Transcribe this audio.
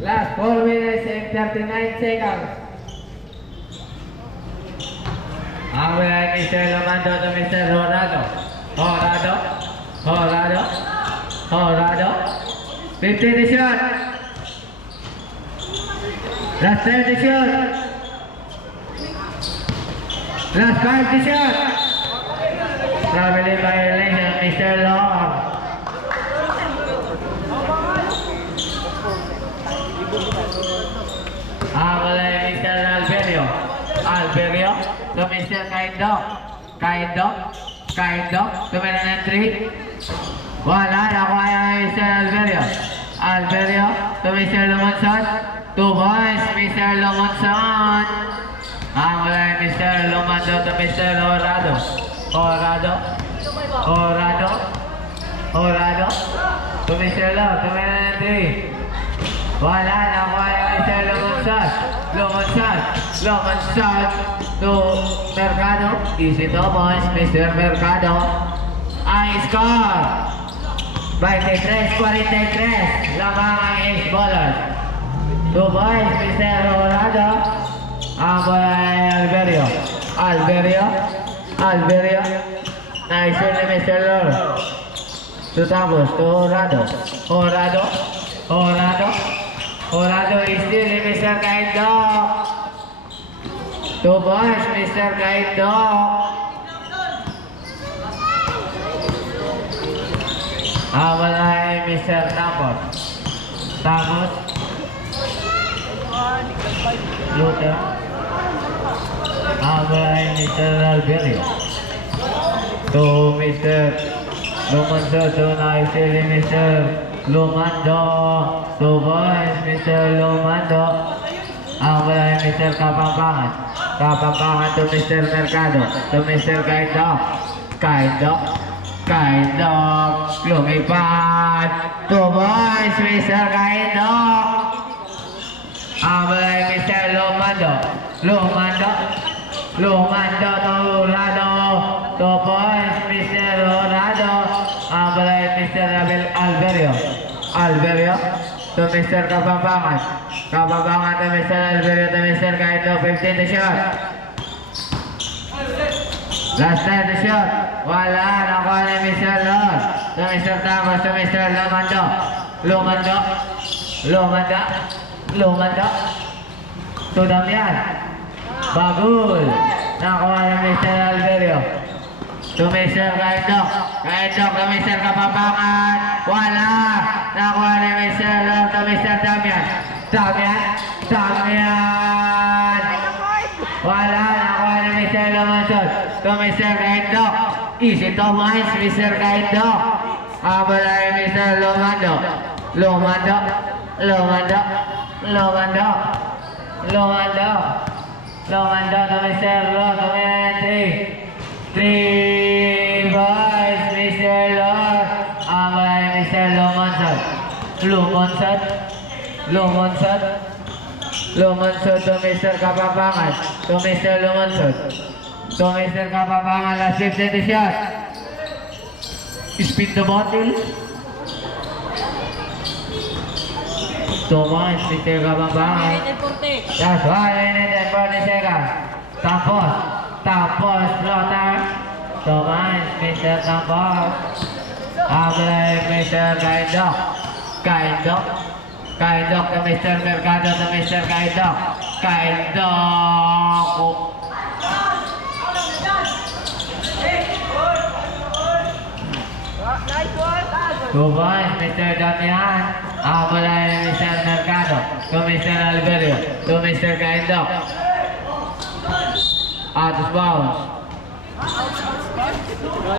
Last 4 minutes and 39 seconds. Ang wala ni Mr. Lomando to Mr. Horado. Horado. 50 to shot. Last 10 to shot. Last 5 to shot. Traveling violation, Mr. Long. Ang wala ni Mr. Alberio to Mr. Kaindo to Mr. 3. Wala, nakuha yung Mr. Alberio to Mr. Lumonson. 2 points, Mr. Lumonson. Ang wala ni Mr. Lumando to Mr. Horado to Mr. Long to Mr. 3. Wala, nakuha yung Mr. Lumonson to Mercado. Easy to boys, Mr. Mercado. Ang score 23-43 lamang ang ex-ballers. 2 points, Mr. Horado. Ang bola ay Alberio. Nice ni Mr. Lord. Tutapos to Horado is still ni Mr. Kaindo. 2 points, Mr. Kaindo. Wala ay Mr. Tapos Luther. Wala ay Mr. Alberio. To Mr. Lumando to nice ni Mr. Lumando. 2 points, Mr. Lumando. Wala ay Mr. Kapampangan to Mr. Mercado. To Mr. Kaindo. Lumipad. 2 points, Mr. Kaindo. Wala ay Mr. Lumando to Horado. 2 points, Mr. Horado. Wala ay Mr. Alberio to Mr. Kapampangan to Mr. Alberio to Mr. Kaindo. 15 to shot. Last 10 to shot. Wala, nakuha ni Mr. Lord to Mr. Tapos to Mr. Lumando to Damian. Bagul, nakuha ni Mr. Alberio to Mr. Kaindo to Mr. Kapampangan. Wala, nakuha ni Mr. Lord to Mr. Damian. Wala, nakuha ni Mr. Lumonson to Mr. Kaindo. Easy to boys, Mr. Kaindo. Wala ni Mr. Lumando to Mr. Lord to Mr. 3 boys, Mr. Lord. Wala ni Mr. Lumonson to Mr. Kapampangan to Mr. Lumonson to Mr. Kapampangan. Last 15 to shot. Spin the bottle. 2 points, Mr. Kapampangan. That's why I needed 40 seconds. Tapos, floater. 2 points, Mr. Tapos. Mr. Kaindo to Mr. Mercado to Mr. Kaindo. 2 points, Mr. Damian. Wala ni Mr. Mercado to Mr. Alberio to Mr. Kaindo. Out of bounds.